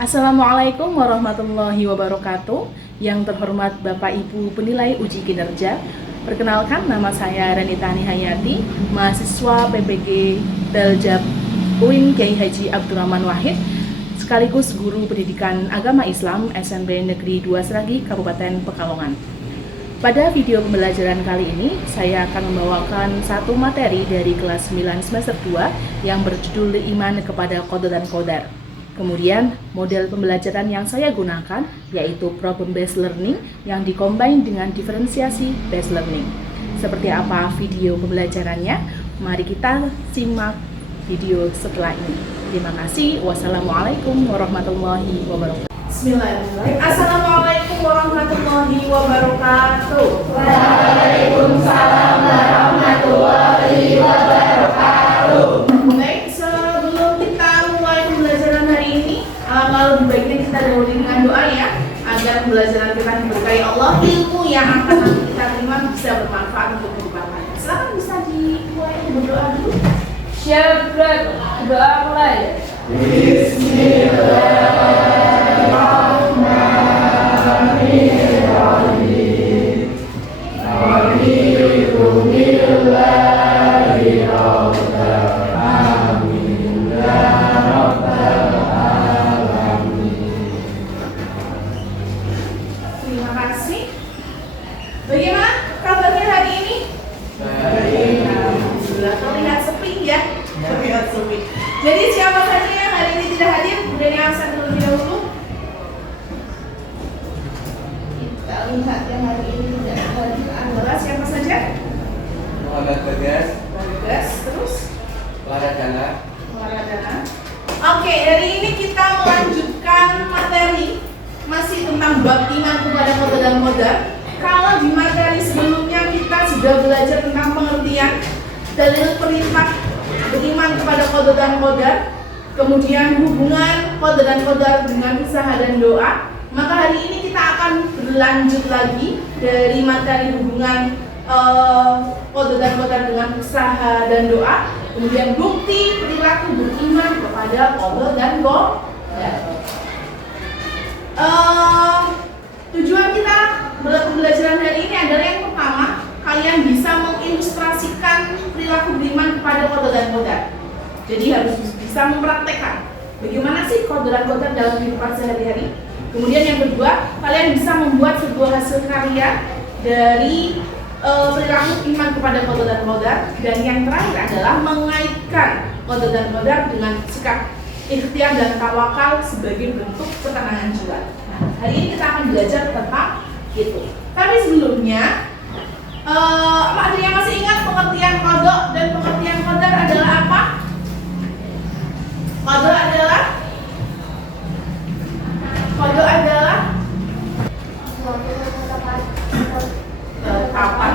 Assalamualaikum warahmatullahi wabarakatuh. Yang terhormat Bapak Ibu penilai uji kinerja, perkenalkan nama saya Renita Nihayati, mahasiswa PPG Daljab UIN Kiai Haji Abdurrahman Wahid, sekaligus guru pendidikan agama Islam SMP Negeri 2 Sragi, Kabupaten Pekalongan. Pada video pembelajaran kali ini, saya akan membawakan satu materi dari kelas 9 semester 2 yang berjudul Iman kepada Qadar dan Qadar. Kemudian, model pembelajaran yang saya gunakan yaitu problem based learning yang dikombin dengan diferensiasi based learning. Seperti apa video pembelajarannya? Mari kita simak video setelah ini. Terima kasih. Wassalamualaikum warahmatullahi wabarakatuh. Bismillahirrahmanirrahim. Assalamualaikum warahmatullahi wabarakatuh. Waalaikumsalam warahmatullahi wabarakatuh. Baik, sebelum kita mulai pembelajaran hari ini, lebih baiknya kita dahulu dengan doa ya, agar pembelajaran kita diberkahi Allah, ilmu yang akan nanti kita terima bisa bermanfaat untuk kehidupan kita. Silakan bisa dimulai berdoa dulu. Siap, doa mulai. Terima kasih. Bagaimana kabarnya hari ini? Alhamdulillah, terlihat sepi ya. Terlihat sepi. Jadi siapa saja yang hari ini tidak hadir, kemudian yang absen terlebih dahulu? Kita lihat yang hari ini tidak hadir adalah siapa saja? Muhammad Bagas, Terus Waradana. Oke, hari ini kita melanjutkan materi masih tentang bab iman kepada qadar dan qadar. Kalau di materi sebelumnya kita sudah belajar tentang pengertian dalil perintah beriman kepada qadar dan qadar, kemudian hubungan qadar dan qadar dengan usaha dan doa, maka hari ini kita akan berlanjut lagi dari materi hubungan qadar dan qadar dengan usaha dan doa, kemudian bukti perilaku beriman kepada qadar dan qadar. Tujuan kita pembelajaran hari ini adalah yang pertama, kalian bisa mengilustrasikan perilaku beriman kepada qadar dan qadar. Jadi harus bisa mempraktekkan bagaimana sih qadar dan qadar dalam kehidupan sehari-hari. Kemudian yang kedua, kalian bisa membuat sebuah hasil karya dari perilaku iman kepada qadar dan qadar. Dan yang terakhir adalah mengaitkan qadar dan qadar dengan sikap ikhtiar dan tawakal sebagai bentuk ketenangan jiwa. Nah, hari ini kita akan belajar tentang itu. Tapi sebelumnya, ada yang masih ingat pengertian qada dan pengertian qadar adalah apa? Qada adalah ketetapan.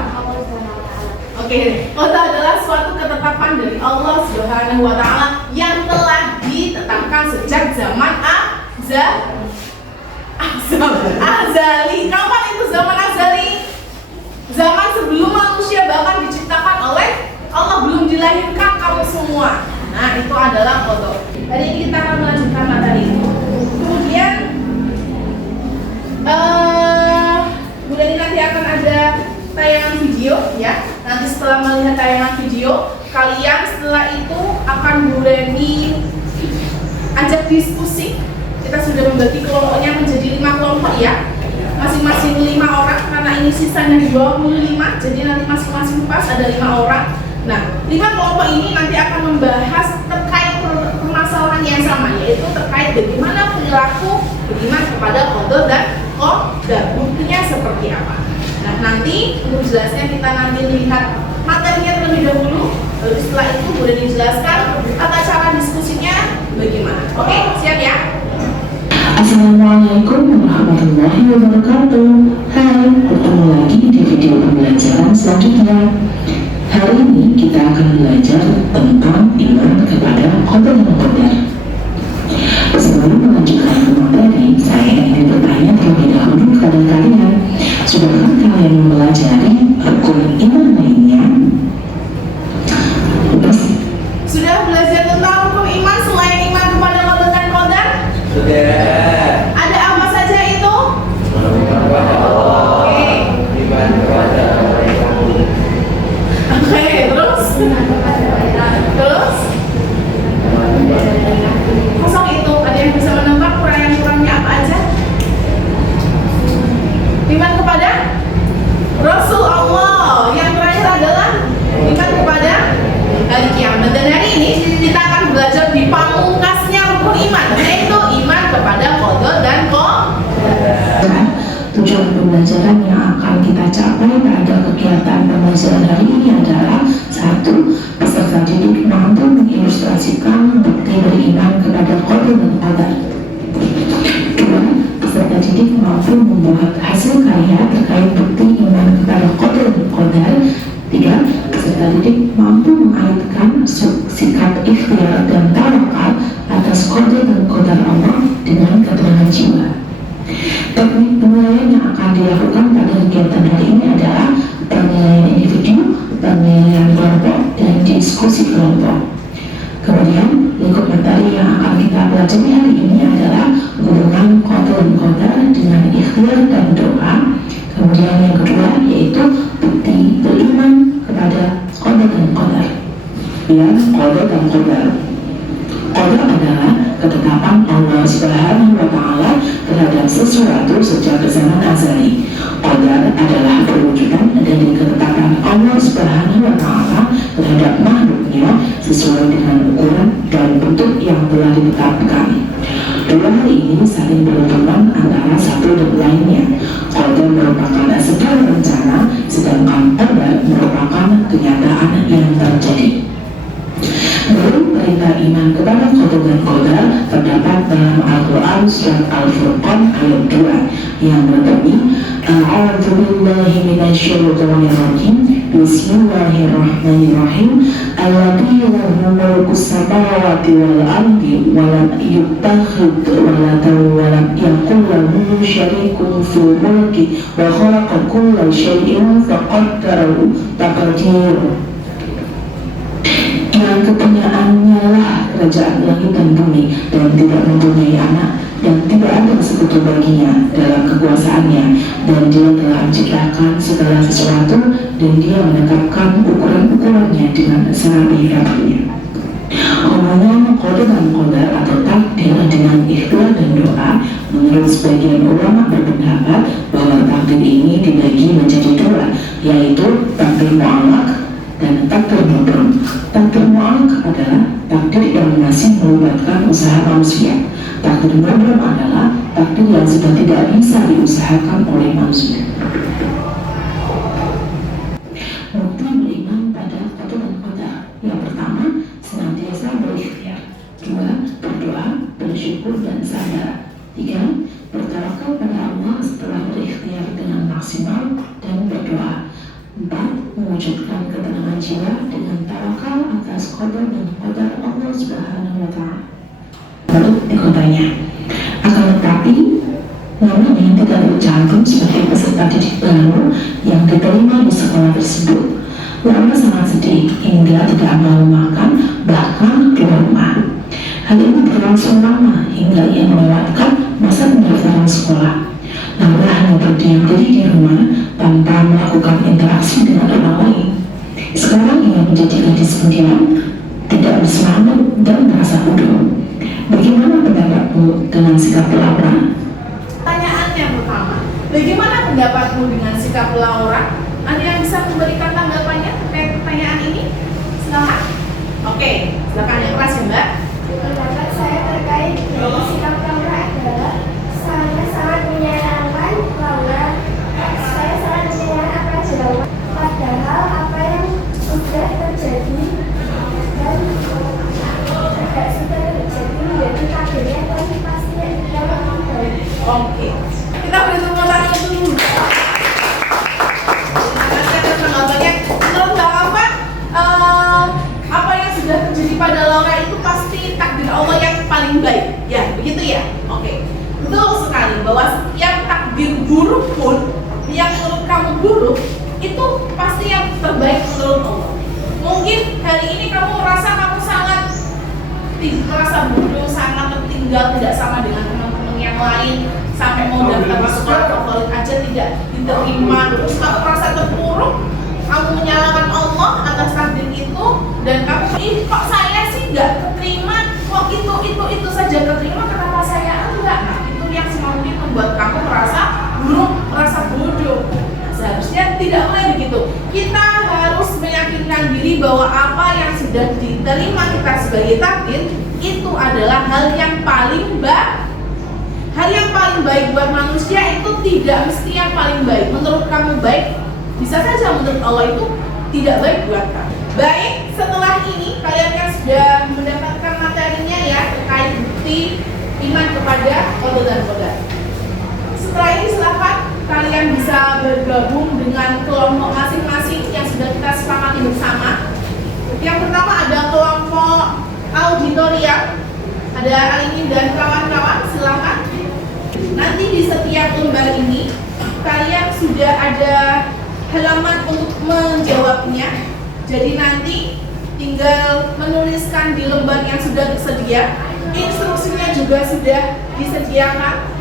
Oke, qada adalah suatu ketetapan dari Allah Subhanahu wa taala yang telah ditetapkan sejak zaman azali. Kapan itu zaman azali? Zaman sebelum manusia bahkan diciptakan oleh Allah, belum dilahirkan kamu semua. Nah, itu adalah qada. Hari ini kita akan melanjutkan materi itu. Kemudian bulan ini nanti akan ada tayangan video ya. Nanti setelah melihat tayangan video, kalian setelah itu akan mulai ajak diskusi. Kita sudah membagi kelompoknya menjadi 5 kelompok ya, masing-masing 5 orang karena ini sisanya 25, jadi nanti masing-masing pas ada 5 orang. Nah, 5 kelompok ini nanti akan membahas terkait permasalahan yang sama, yaitu terkait bagaimana perilaku beriman kepada qadar dan qadar, buktinya seperti apa. Nah, nanti untuk jelasnya kita nanti lihat materinya terlebih dahulu, lalu setelah itu boleh dijelaskan tata cara diskusinya bagaimana. Oke, siap ya? Assalamualaikum warahmatullahi wabarakatuh. Hai, bertemu lagi di video pembelajaran selanjutnya. Hari ini kita akan belajar tentang iman kepada qadar dan qadar. Sebelum melanjutkan ke materi, saya ingin bertanya terlebih dahulu kepada kalian. Sudahkah kalian mempelajari rukun iman lainnya? Sudah belajar tentang rukun iman selain iman kepada qadar dan qadar? Sudah. pembelajaran yang akan kita capai pada kegiatan pembelajaran hari ini adalah: 1. Peserta didik mampu mengilustrasikan bukti beriman kepada qadar dan qadar. 2. Peserta didik mampu membuat hasil karya terkait bukti iman kepada qadar dan qadar. 3. Peserta didik mampu mengaitkan sikap ikhtiar dan tawakal atas qadar dan qadar Allah dengan ketenangan jiwa. Teknik penilaian yang akan dilakukan pada kegiatan hari ini adalah penilaian individu, penilaian kelompok, dan diskusi kelompok. Kemudian, lingkup materi yang akan kita pelajari hari ini adalah hubungan qadar dan qadar dengan ikhtiar dan doa. Kemudian yang kedua yaitu bukti beriman kepada qadar dan qadar. Ya, qadar dan qadar. Qadar adalah ketetapan Allah Subhanahu wa Ta'ala terhadap sesuatu sejak zaman azali. Qadar adalah perwujudan dari ketetapan Allah Subhanahu wa Ta'ala terhadap makhluknya sesuai dengan ukuran dan bentuk yang telah ditetapkan. Dua hal ini saling berhubungan antara satu dan lainnya. Qadar merupakan segala rencana, sedangkan qadar merupakan kenyataan yang terjadi. Baru perintah iman kepada qadar dan qadar terdapat dalam Al-Quran surat Al-Furqan ayat 2 yang berbunyi: A'udzu billahi minasyaitonir rajim. Bismillahirrahmanirrahim. Alladzi lahu mulku samawati wal ardi wa lam yuttakhidh waladan wa lam yakul lahu syarikun fil mulki wa khalaqa kulla syai'in faqaddarahu taqdira. Yang kepunyaannya lah kerajaan langit dan bumi, dan tidak mempunyai anak, dan tidak ada sekutu baginya dalam kekuasaannya, dan dia telah menciptakan segala sesuatu, dan dia menetapkan ukuran-ukurannya dengan serapi-rapinya. Hubungan qadar dan qadar atau takdir dengan ikhtiar dan doa, menurut sebagian ulama berpendapat bahwa takdir ini dibagi menjadi dua, yaitu takdir mu'allaq dan takdir mubrom. Takdir mu'allaq adalah takdir yang masih melibatkan usaha manusia. Takdir mubrom adalah takdir yang sudah tidak bisa diusahakan oleh manusia. Bukti beriman pada qadar dan qadar. Yang pertama, senantiasa berikhtiar. 2. Berdoa, bersyukur dan sadar. 3. Bertawakal pada Allah setelah berikhtiar dengan maksimal dan berdoa. 4. Mewujudkan ketenangan jiwa dengan tawakal atas qadar dan qadar Allah Subhanahu wa Ta'ala. Lalu dikotanya, akan tetapi namanya tidak tercantum sebagai peserta didik baru yang diterima di sekolah tersebut. Lama sangat sedih hingga tidak mau makan, bahkan keluar rumah. Hal ini berlangsung lama hingga ia melewatkan masa pendaftaran sekolah. Laura hanya berdiam diri di rumah tanpa melakukan interaksi dengan orang lain. Sekarang ia menjadi gadis pendiam, tidak bersemangat dan merasa bodoh. Bagaimana pendapatmu dengan sikap Laura? Pertanyaan yang pertama, bagaimana pendapatmu dengan sikap Laura? Ada yang bisa memberikan tanggapannya terkait pertanyaan ini? Silakan. Oke, silakan yang keras ya Mbak. Pendapat saya terkait dengan sikap Laura adalah saya sangat menyayangkan Laura. Saya sangat menyayangkan apa yang dilakukan. Padahal apa yang sudah terjadi dan tidak sudah terjadi menjadi takdirnya, tapi pastinya kita lebih baik. Oke, kita beri tepuk tangan dulu. Terima kasih atas tanggapannya. Menurut Mbak Alfa, apa yang sudah terjadi pada Laura itu pasti takdir Allah yang paling baik. Ya, begitu ya? Oke. Betul sekali bahwa setiap takdir buruk pun yang menurut kamu buruk itu pasti yang terbaik menurut Allah. Mungkin hari ini kamu merasa kamu sangat merasa bodoh, sangat tertinggal, tidak sama dengan teman-teman yang lain, sampai mau daftar masuk sekolah favorit aja tidak diterima, terus kamu merasa terpuruk, kamu menyalahkan Allah atas takdir itu, dan kamu kok saya sih nggak keterima, kok itu saja keterima, kenapa saya enggak? Nah, itu yang semakin membuat kamu merasa buruk, merasa bodoh. Nah, seharusnya tidak boleh begitu. Kita harus meyakinkan diri bahwa apa yang sudah diterima kita sebagai takdir itu adalah hal yang paling baik. hal yang paling baik buat manusia itu tidak mesti yang paling baik. Menurut kamu baik, bisa saja menurut Allah itu tidak baik buat kamu. Baik, setelah ini kalian kan sudah mendapatkan materinya ya terkait bukti iman kepada qada dan qadar. Setelah ini silakan kalian bisa bergabung dengan kelompok masing-masing yang sudah kita sepakati bersama. Yang pertama ada kelompok auditorium, ada Alimin dan kawan-kawan, silakan. Nanti di setiap lembar ini kalian sudah ada halaman untuk menjawabnya. Jadi nanti tinggal menuliskan di lembar yang sudah tersedia. Instruksinya juga sudah disediakan.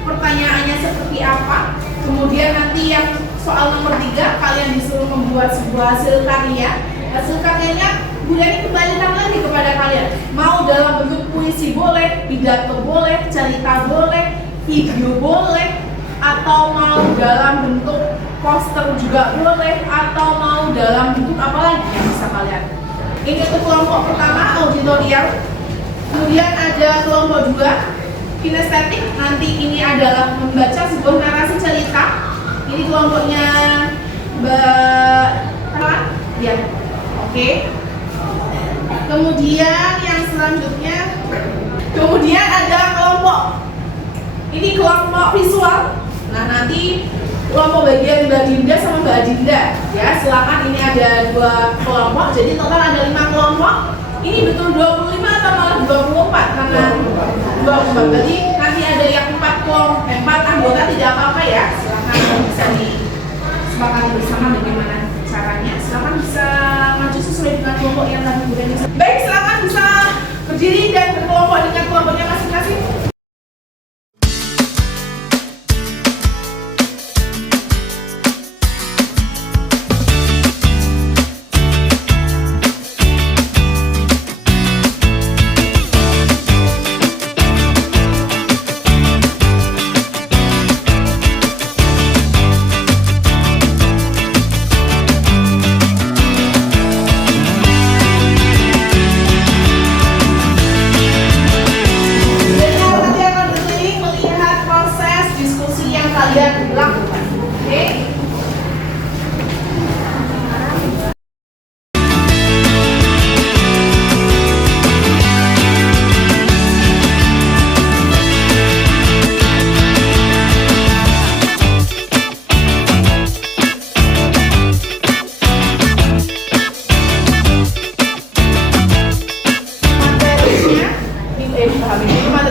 Pertanyaannya seperti apa? Kemudian nanti yang soal nomor 3 kalian disuruh membuat sebuah hasil karya. Hasil karyanya kemudian kembalikan lagi kepada kalian. Mau dalam bentuk puisi boleh, pidato boleh, cerita boleh, video boleh, atau mau dalam bentuk poster juga boleh, atau mau dalam bentuk apa lagi yang bisa kalian. Ini untuk kelompok pertama auditorium. Kemudian ada kelompok 2 kinestetik. Nanti ini adalah membaca sebuah narasi cerita. Ini kelompoknya Mbak Talan ya. Oke. Kemudian yang selanjutnya, kemudian ada kelompok ini kelompok visual. Nah nanti kelompok bagian Mbak Dinda sama Mbak Adinda ya, silakan. Ini ada 2 kelompok, jadi total ada 5 kelompok. Ini betul 25 atau malah 24? Karena 24, berarti nanti ada yang 4 anggota, tidak apa-apa ya. Silakan bisa disepakati bersama bagaimana caranya. Silakan bisa maju sesuai dengan kelompok yang tadi sudah disebut. Baik, silakan bisa berdiri dan berkelompok dengan kelompoknya masing-masing. Kalian lakukan, oke?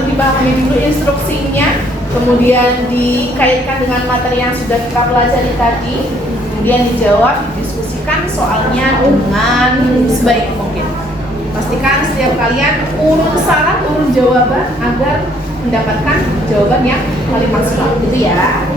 Dipahami dulu instruksinya, kemudian dikaitkan dengan materi yang sudah kita pelajari tadi, kemudian dijawab, didiskusikan soalnya dengan sebaik mungkin. Pastikan setiap kalian urut saran, urut jawaban agar mendapatkan jawaban yang paling maksimal, gitu ya.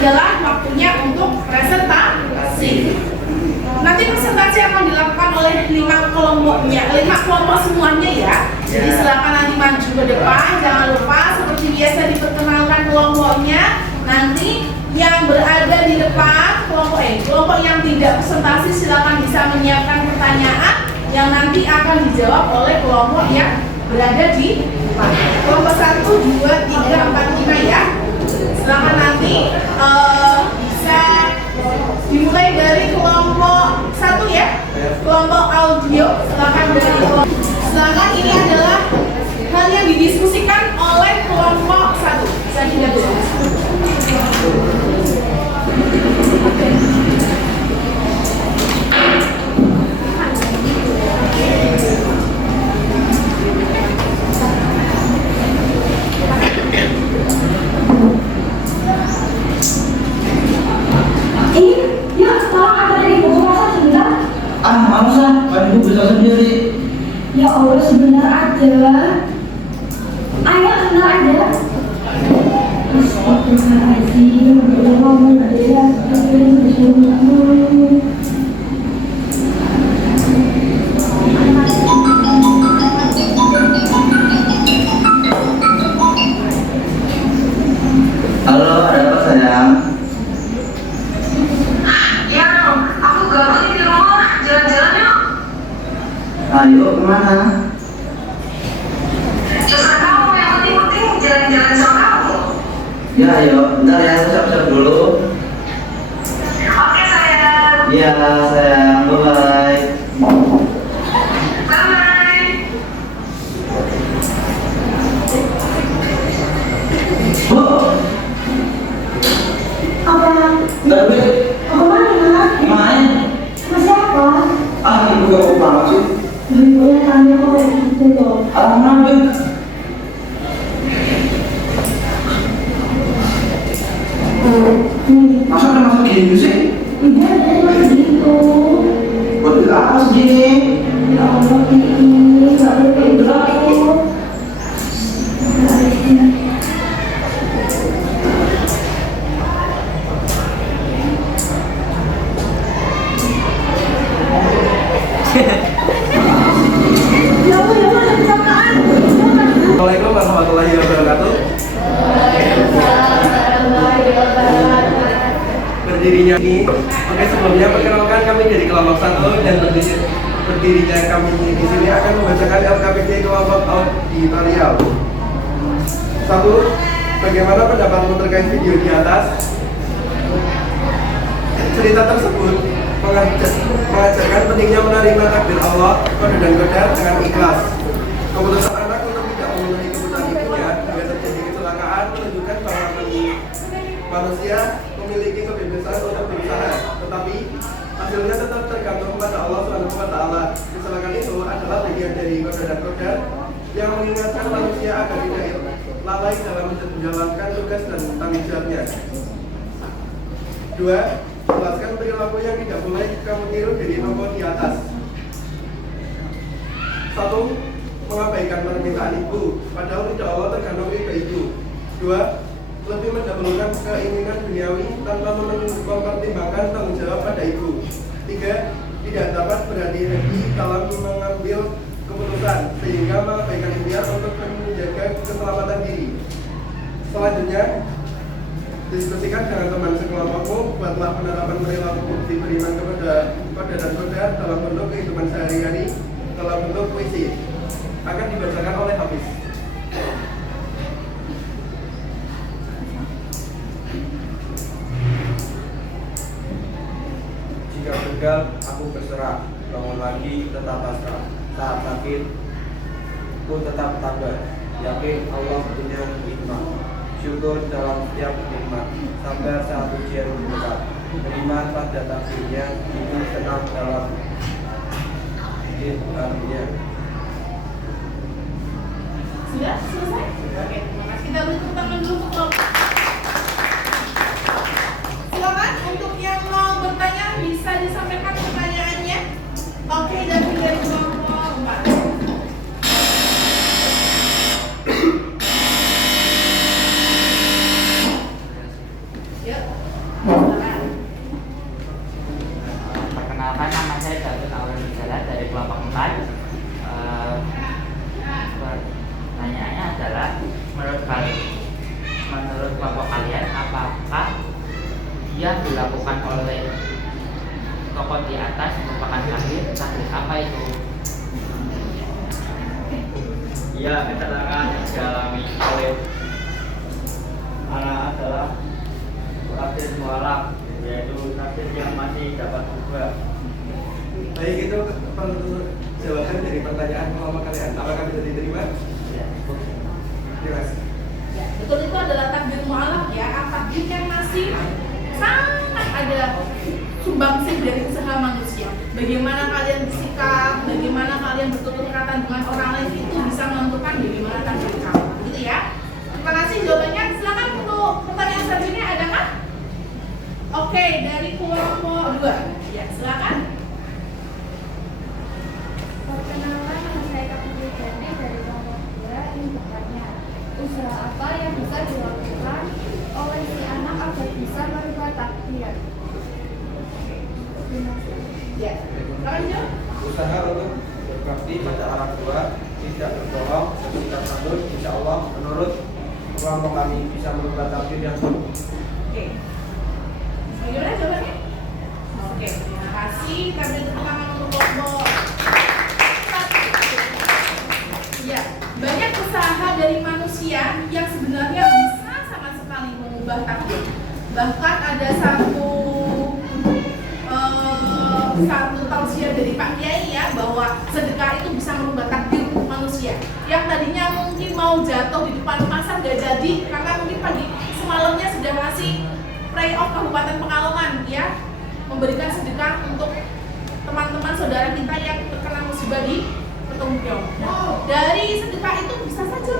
adalah waktunya untuk presentasi. Nanti presentasi akan dilakukan oleh 5 kelompok semuanya ya. Jadi silakan nanti maju ke depan, jangan lupa seperti biasa diperkenalkan kelompoknya. Nanti yang berada di depan kelompok yang tidak presentasi silakan bisa menyiapkan pertanyaan yang nanti akan dijawab oleh kelompok yang berada di depan. Kelompok 1, 2, 3, 4, 5 ya. Silakan nanti bisa dimulai dari kelompok 1 ya. Kelompok audio silakan ini adalah hal yang didiskusikan oleh kelompok 1. Bisa dilihat dulu. Males lah, kan ibu bisa sendiri. Ya Allah, sebentar aja. Ayo, sebentar aja. Astagfirullahaladzim. Ngomong aja. Halo, ada apa sayang? Ya, aku gabut di rumah. Jalan-jalan yuk. Ayo, kemana? Terserah kamu, yang penting jalan-jalan sama kamu. Ya, ayo, bentar ya, aku siap-siap dulu. Oke sayang. Iya, sayang, bye-bye. Bye-bye. Oh, Apa? bentar, Be. Mau kemana? Main. Masih apa? Ibu gak banget sih. Boleh tanya kok kayak gitu dong. Alam, Be. Masa udah masuk gini sih? Udah, masih gitu. Buat apa segini? Ya Allah, ini gak boleh kayak gitu. Ya Allah, ada kecelakaan. Assalamualaikum warahmatullahi wabarakatuh. Berdirinya ini, oke sebelumnya perkenalkan kami dari kelompok 1 dan berdirinya kami di sini akan membacakan LKPD kelompok auditorial. 1. Bagaimana pendapatmu terkait video di atas? Cerita tersebut mengajarkan pentingnya menerima takdir Allah, kode dan qadar dengan ikhlas. Keputusan anak untuk tidak memenuhi kebutuhan ibunya hingga terjadi kecelakaan menunjukkan bahwa manusia memiliki kebebasan untuk berusaha, tetapi hasilnya tetap tergantung pada Allah Subhanahu wa Ta'ala. Kecelakaan itu adalah bagian dari kode dan qadar yang mengingatkan manusia agar tidak lalai dalam menjalankan tugas dan tanggung jawabnya. 2. Jelaskan perilaku yang tidak boleh kamu tiru dari nomor di atas. 1. Mengabaikan permintaan ibu, padahal tidak Allah tergantung ke ibu. 2. Lebih mendahulukan keinginan duniawi tanpa mempertimbangkan tanggung jawab pada ibu. 3. Tidak dapat berhati-hati dalam mengambil keputusan sehingga mengabaikan ikhtiar untuk menjaga keselamatan diri. Selanjutnya, diskusikan dengan teman sekelompokmu, buatlah penerapan perilaku bukti beriman kepada dan qadar dalam bentuk kehidupan sehari-hari dalam bentuk puisi. Akan dibacakan oleh Hafiz. Jika gagal, aku berserah. Bangun lagi, tetap pasrah. Saat sakit, ku tetap tabah. Yakin Allah punya hikmah. Syukur dalam setiap nikmat. Sabar saat ujian mendekat. Beriman pada takdirnya. Hidup tenang dalam karunia. Sudah selesai? Oke, terima kasih. Kita beri tepuk tangan dulu untuk kelompok. Silakan untuk yang mau bertanya bisa disampaikan pertanyaannya. Oke, dan dari kelompok 4. Yuk, silakan. Perkenalkan, nama saya David Awan Wijaya dari kelompok 4. Ya, kecelakaan yang dialami oleh anak adalah takdir mualaf, yaitu takdir yang masih dapat berubah. Baik, itu jawaban dari pertanyaan kelompok kalian. Apakah bisa diterima? Ya. Terima kasih. Ya, betul, itu adalah takdir mualaf ya, takdir yang masih sangat ada sumbangsih dari usaha manusia. Bagaimana kalian bersikap, bagaimana kalian bertutur kata dengan orang lain itu bisa menentukan bagaimana takdir kamu, gitu ya. Terima kasih jawabannya. Silakan untuk pertanyaan selanjutnya, ada kan? Oke, dari kelompok 2. Ya, silakan. Perkenalan, nama saya Kapitri Jani dari kelompok 2. Ini bertanya, usaha apa yang bisa dilakukan oleh si anak agar bisa merubah takdir? Ya, silakan jawab. Usaha untuk berbakti pada orang tua, tidak berbohong, bersikap santun, insya Allah menurut kelompok kami bisa merubah takdir yang buruk. Oke. Bagaimana jawabannya? Oke, terima kasih. Kami tepuk tangan untuk kelompok 1. Ya, banyak usaha dari manusia yang sebenarnya bisa sama sekali mengubah takdir. Bahkan ada satu tausiah dari Pak Kiai ya, bahwa sedekah itu bisa merubah takdir manusia. Yang tadinya mungkin mau jatuh di depan pasar gak jadi karena mungkin pagi semalamnya sudah ngasih play-off Kabupaten Pekalongan ya, memberikan sedekah untuk teman-teman saudara kita yang terkena musibah di Petumpiong. Dari sedekah itu bisa saja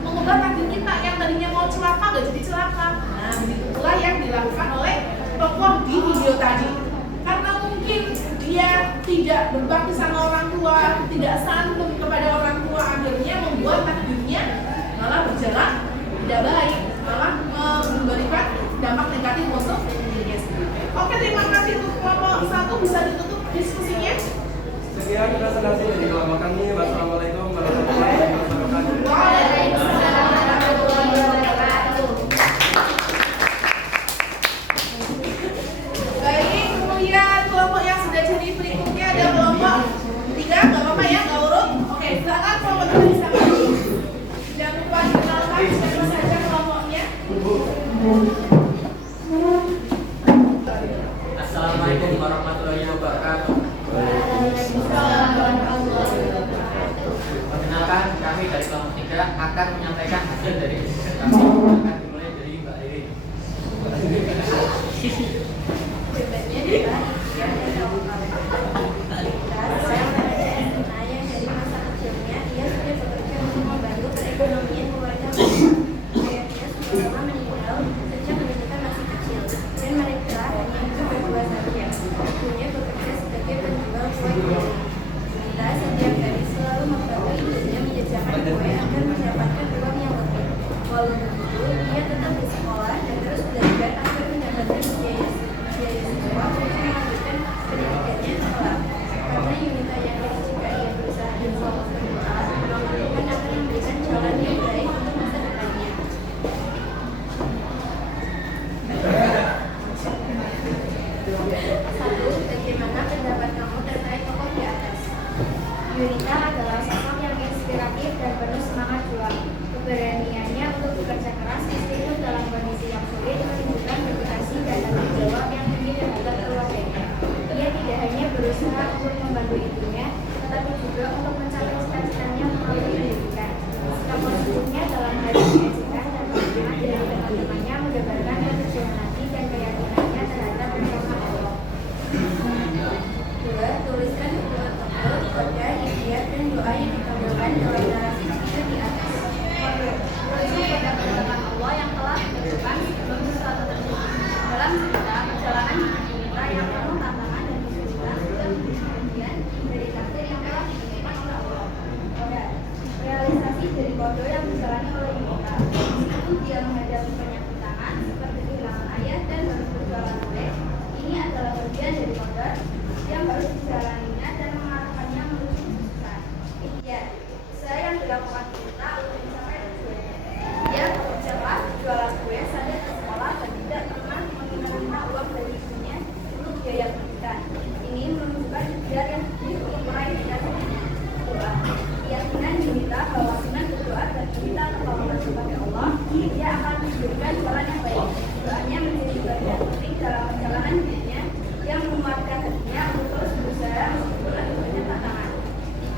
mengubah takdir kita yang tadinya mau celaka gak jadi celaka. Nah, begitu pula yang dilakukan oleh tokoh di video tadi. Karena mungkin dia tidak berbakti sama orang tua, tidak santun kepada orang tua, akhirnya membuat takdirnya malah berjalan tidak baik, malah memberikan dampak negatif untuk dirinya sendiri. Oke, terima kasih untuk kelompok 1, bisa ditutup diskusinya. Sekian presentasi dari kelompok kami. Wassalamualaikum warahmatullahi wabarakatuh. Waalaikumsalam warahmatullahi wabarakatuh. Baik, kemudian kelompok yang sudah jadi berikutnya ada kelompok 3, nggak apa-apa ya, nggak urut. Oke, silakan kelompok 3 bisa maju. Jangan lupa dikenalkan siapa saja kelompoknya. Assalamualaikum warahmatullahi wabarakatuh. Perkenalkan, kami dari kelompok 3 akan menyampaikan hasil dari riset kami. Akan dimulai dari Mbak Irin. Bebannya adalah ikhtiar dan tawakal. Saya pada SMA yang dari masa kecilnya ia sudah bekerja untuk membantu perekonomian keluarga mereka. Ayahnya sudah lama meninggal sejak mereka masih kecil dan mereka hanya hidup berdua saja. Ibunya bekerja sebagai penjual kue keliling. Kita setiap hari selalu membantu ibunya menjajakan kue agar mendapatkan uang yang lebih. Walau begitu, ia tetap bersekolah dan terus belajar agar mendapatkan biaya sekolah untuk melanjutkan pendidikannya sekolah. Karena Yunita yakin jika ia berusaha dan selalu berdoa, Tuhan akan memberikan jalan yang baik untuk masa depannya. Satu, bagaimana pendapat kamu terkait tokoh di atas? Yunita adalah sosok yang inspiratif dan penuh semangat juang. Keberaniannya untuk bekerja keras meskipun dalam kondisi yang sulit menunjukkan dedikasi dan tanggung jawab yang tinggi terhadap keluarganya. Ia tidak hanya berusaha untuk membantu ibunya, tetapi juga untuk mencapai cita-citanya melalui pendidikan. Sikap positifnya dalam hal mengajarkan dan berhubungan dengan teman-temannya mendebarkan keteguhan hati dan keyakinannya terhadap rencana Allah. Dua, tuliskan dua tebal, kode, ikhtiar, dan doa yang ditampilkan dalam narasi video di atas. Tuliskan pada perkataan Allah yang telah ditentukan sebelum sesuatu terjadi. Dalam cerita perjalanan kita yang penuh tantangan dan kesulitan dan kemudian dari takdir yang telah ditentukan oleh Allah. Kode, realisasi dari kode yang dijalani oleh kita. Itu dia menghadapi banyak tantangan seperti kehilangan ayah dan harus berjualan kue. Ini adalah bagian dari kode yang harus dijalaninya dan mengarahkannya menuju kesuksesan. Ikhtiar, usaha yang dilakukan kita untuk mencapai tujuannya. Dia bekerja keras, jualan kue, sadar ke sekolah dan tidak pernah menerima uang dari ibunya untuk biaya pendidikan. Ini menunjukkan ikhtiar yang tinggi untuk meraih cita-citanya. Dua, keyakinan diri meminta bahwa dengan berdoa dan meminta pertolongan kepada Allah, dia akan memberikan jalan yang baik. Doanya menjadi bagian penting dalam perjalanan hidupnya yang menguatkan hatinya untuk terus berusaha meskipun ada banyak tantangan.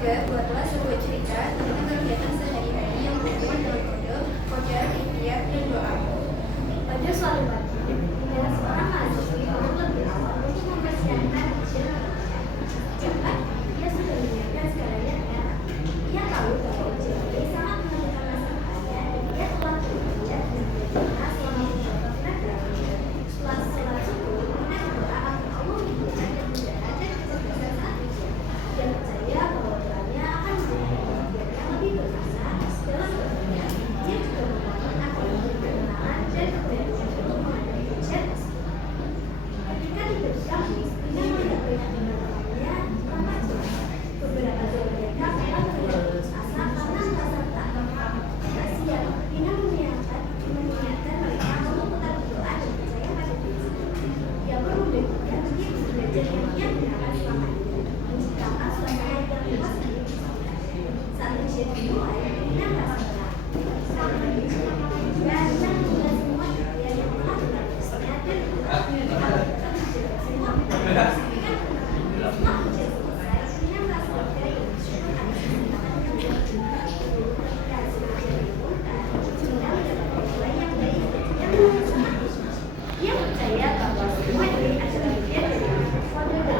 3. Buatlah sebuah cerita tentang kegiatan sehari-hari yang berhubungan dengan kode, ikhtiar, dan doa. Pada suatu pagi, bila seorang mahasiswi bangun lebih awal untuk mempersiapkan ujian karena dia sudah menyiapkan segalanya dengan ia tahu bahwa ujian ini sangat menentukan masa depannya dan dia telah berikhtiar dan berdoa selama beberapa bulan. Setelah sholat subuh, dia berdoa agar Allah memberikan kemudahan dan kecerdasan saat ujian. Dia percaya bahwa doanya akan memberikan bagian yang lebih bermakna dalam hidupnya. Dia juga memohon agar diberi kemenangan dan keberanian untuk menghadapi ujian tersebut. Ketika diberikan istrinya melihat banyak teman-temannya tanpa jelas. Beberapa dari mereka memang putus asa karena merasa tak mampu siap. Dina mengingatkan mereka untuk tetap berdoa dan percaya pada diri sendiri. Dia perlu belajar yang dia gunakan selama ini, menciptakan suasana yang bebas dan saat ujian dimulai, Dina merasa berat. Selama ini, Dina mengenal semua ikhtiar yang telah dilakukannya dan melakukan ujian semua setelah ujian selesai, Dina merasa lega dan bersyukur atas kesempatan yang diberikan. Dan ujian itu, Dina mendapatkan nilai yang baik dan sangat ikhlas. Dia percaya bahwa semua ini adalah ujian dari Allah dan Allah.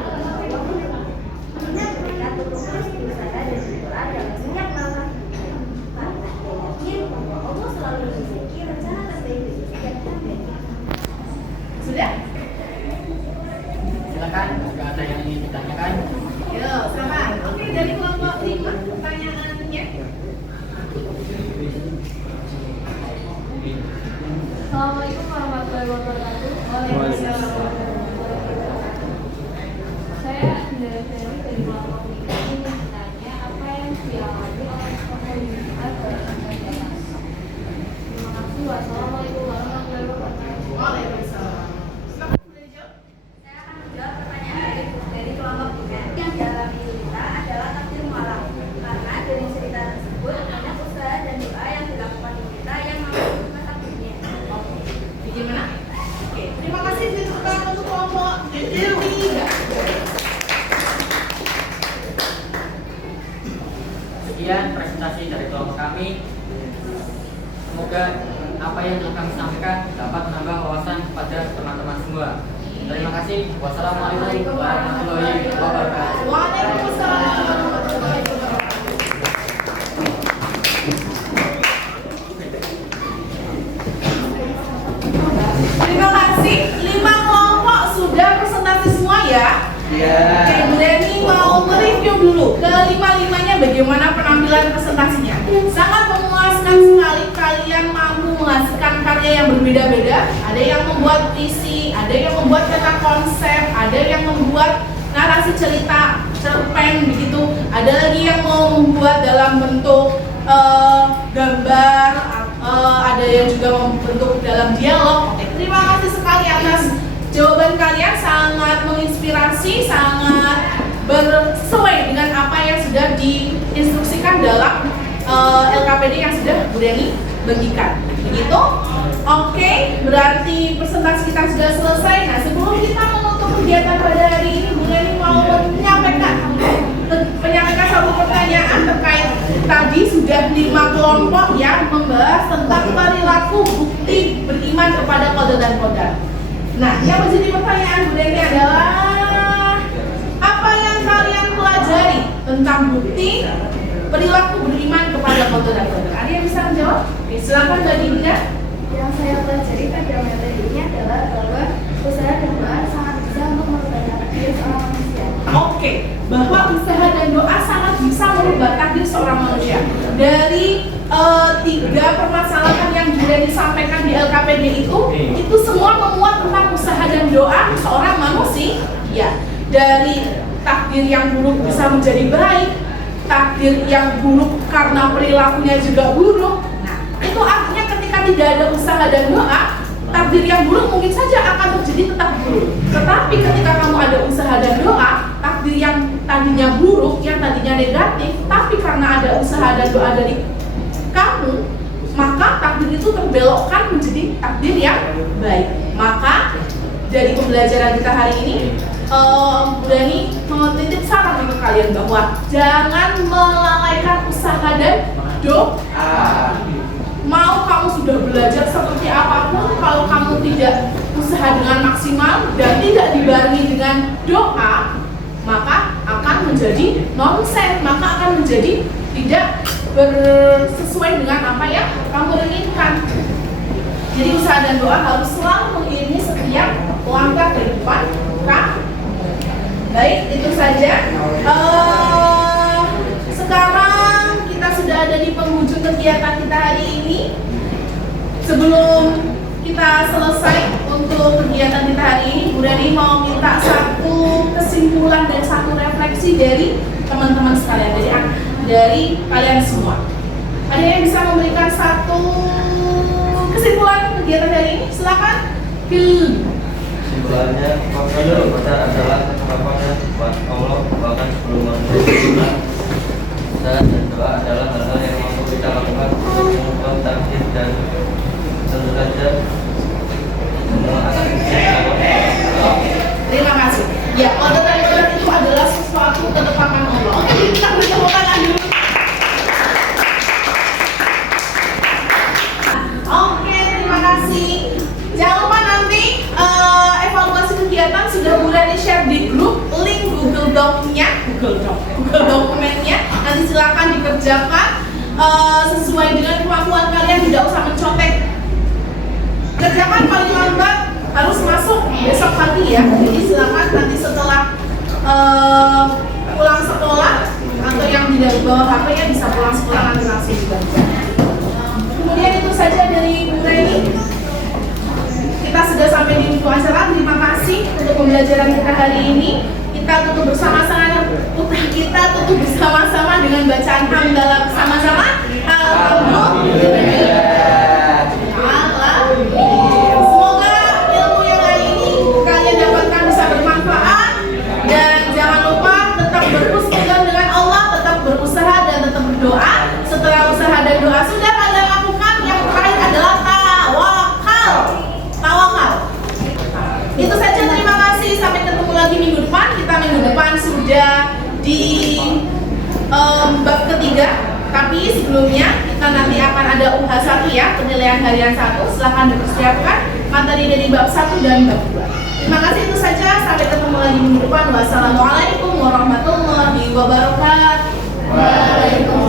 Dina bertekad untuk terus berusaha dan berdoa dalam setiap langkah hidupnya. Karena dia yakin bahwa Allah selalu memiliki rencana terbaik bagi setiap hambanya. Sudah? Silakan, jika ada yang ingin ditanyakan. Yo, sama. Oke, dari kelompok 5 pertanyaannya. Assalamualaikum warahmatullahi wabarakatuh. Waalaikumsalam. Saya dari kelompok 5 ingin bertanya apa yang dialami oleh pemerintah dalam kegiatan. Terima kasih. Wassalamualaikum warahmatullahi wabarakatuh. Waalaikumsalam. Silakan boleh jawab. Saya akan menjawab pertanyaan dari kelompok 3. Yang dialami Lita adalah takdir mualaf. Karena dari cerita tersebut banyak usaha dan doa yang dilakukan Lita yang menentukan takdirnya. Bagaimana? Oke, terima kasih tepuk tangan untuk kelompok 3. Sekian presentasi dari kelompok kami. Semoga apa yang kami sampaikan dapat menambah wawasan kepada teman-teman semua. Terima kasih. Wassalamualaikum warahmatullahi wabarakatuh. Waalaikumsalam warahmatullahi wabarakatuh. Terima kasih. 5 kelompok sudah presentasi semua ya. Oke, Bu Deni mau mereview dulu ke 5-5-nya bagaimana penampilan presentasinya. Sangat memuaskan sekali, kalian mampu menghasilkan karya yang berbeda-beda. Ada yang membuat visi, ada yang membuat peta konsep, ada yang membuat narasi cerita, cerpen begitu. Ada lagi yang mau membuat dalam bentuk gambar, ada yang juga membentuk dalam dialog. Oke, terima kasih sekali atas jawaban kalian, sangat menginspirasi, sangat bersesuai dengan apa yang sudah diinstruksikan dalam LKPD yang sudah Bu Deni bagikan. Begitu? Oke, berarti presentasi kita sudah selesai. Nah, sebelum kita menutup kegiatan pada hari ini, Bu Deni mau menyampaikan satu pertanyaan terkait tadi sudah 5 kelompok yang membahas tentang perilaku bukti beriman kepada qada dan qadar. Nah, yang menjadi pertanyaan Bu Deni adalah apa yang kalian pelajari tentang bukti perilaku beriman kepada qada dan qadar? Ada yang bisa menjawab? Oke, silakan Mbak Dinda. Yang saya pelajari pada materi ini adalah bahwa usaha dan doa sangat bisa untuk merubah takdir seorang manusia. Oke, bahwa usaha dan doa sangat bisa merubah takdir seorang manusia. Dari 3 permasalahan yang sudah disampaikan di LKPD itu semua memuat tentang usaha dan doa seorang manusia. Ya, dari takdir yang buruk bisa menjadi baik, takdir yang buruk karena perilakunya juga buruk. Nah, itu artinya ketika tidak ada usaha dan doa, takdir yang buruk mungkin saja akan terjadi tetap buruk. Tetapi ketika kamu ada usaha dan doa, takdir yang tadinya buruk, yang tadinya negatif, tapi karena ada usaha dan doa dari kamu, maka takdir itu terbelokkan menjadi takdir yang baik. Maka dari pembelajaran kita hari ini, Bu Dani menitip saran untuk kalian bahwa jangan melalaikan usaha dan doa. Mau kamu sudah belajar seperti apapun, kalau kamu tidak usaha dengan maksimal dan tidak dibarengi dengan doa, maka akan menjadi nonsen, maka akan menjadi tidak sesuai dengan apa yang kamu inginkan. Jadi usaha dan doa harus selalu mengiringi setiap langkah kehidupan kamu. Baik, itu saja. Sekarang kita sudah ada di penghujung kegiatan kita hari ini. Sebelum kita selesai untuk kegiatan kita hari ini, Bu Dani mau minta satu kesimpulan dan satu refleksi dari teman-teman sekalian, dari kalian semua. Ada yang bisa memberikan satu kesimpulan kegiatan hari ini? Silakan. Kesimpulannya, ibadah adalah ketetapannya buat Allah bahkan sebelum manusia. Usaha dan doa adalah hal-hal yang mampu kita lakukan untuk mengubah takdir, dan tentu saja semua akan bisa. Terima kasih. Ya, qadar itu adalah sesuatu ketetapan Allah. Oke, kita beri tepuk tangan dulu. Oke, terima kasih. Jangan lupa nanti evaluasi kegiatan sudah mulai di-share di grup, link Google dokumennya. Nanti silakan dikerjakan sesuai dengan kemampuan kalian, tidak usah mencontek. Kerjakan paling lambat harus masuk besok pagi ya. Jadi silakan nanti setelah pulang sekolah atau yang tidak bawa HP-nya bisa pulang sekolah nanti langsung dibaca. Kemudian itu saja dari Bu Reni. Kita sudah sampai di ujung acara. Terima kasih untuk pembelajaran kita hari ini. Kita tutup bersama-sama dengan bacaan hamdalah bersama-sama. Alhamdulillah. Semoga ilmu yang hari ini kalian dapatkan bisa bermanfaat, dan jangan lupa tetap berhusnuzon dengan Allah, tetap berusaha dan tetap berdoa. Setelah usaha dan doa sudah kalian lakukan, yang terakhir adalah tawakal. Itu saja, terima kasih. Sampai ketemu lagi minggu depan. Kita minggu depan sudah di bab ketiga, tapi sebelumnya kita nanti akan ada UH1 ya, penilaian harian 1. Silahkan dipersiapkan materi dari bab 1 dan bab 2. Terima kasih, itu saja. Sampai ketemu lagi minggu depan. Wassalamualaikum warahmatullahi wabarakatuh. Waalaikumsalam.